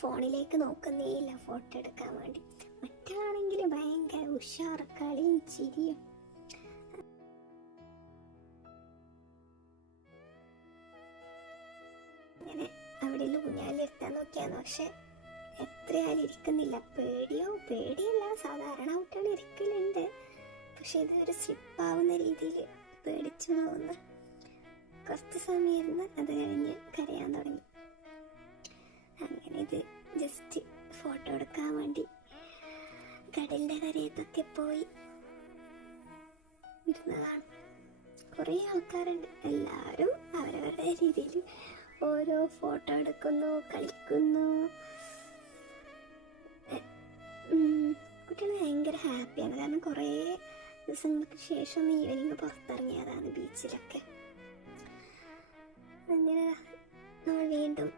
ഫോണിലേക്ക് നോക്കുന്നേയില്ല ഫോട്ടോ എടുക്കാൻ വേണ്ടി. മറ്റാണെങ്കിൽ ഭയങ്കര ഉഷാർ കളിയും ചിരിയും. അങ്ങനെ അവിടെ ഊഞ്ഞാലിരുത്താൻ നോക്കിയാന്ന്, പക്ഷെ എത്രയാലും ഇരിക്കുന്നില്ല. പേടിയല്ല, സാധാരണ കുട്ടികൾ ഇരിക്കലുണ്ട്. പക്ഷെ ഇതൊരു സ്ലിപ്പാവുന്ന രീതിയിൽ പേടിച്ചു പോകുന്നു. കുറച്ച് സമയം ഇരുന്ന് അത് കഴിഞ്ഞ് കരയാൻ തുടങ്ങി. അങ്ങനെ ഇത് ജസ്റ്റ് ഫോട്ടോ എടുക്കാൻ വേണ്ടി കടലിൻ്റെ കരയത്തൊക്കെ പോയി ഇരുന്നതാണ്. കുറേ ആൾക്കാരുണ്ട്. എല്ലാവരും അവരവരുടെ രീതിയിൽ ഓരോ ഫോട്ടോ എടുക്കുന്നു, കളിക്കുന്നു. കുട്ടികൾ ഭയങ്കര ഹാപ്പിയാണ്. കാരണം കുറേ ദിവസങ്ങൾക്ക് ശേഷം ഈവനിങ് പുറത്തിറങ്ങിയതാണ് ബീച്ചിലൊക്കെ. അങ്ങനെ നമ്മൾ വീണ്ടും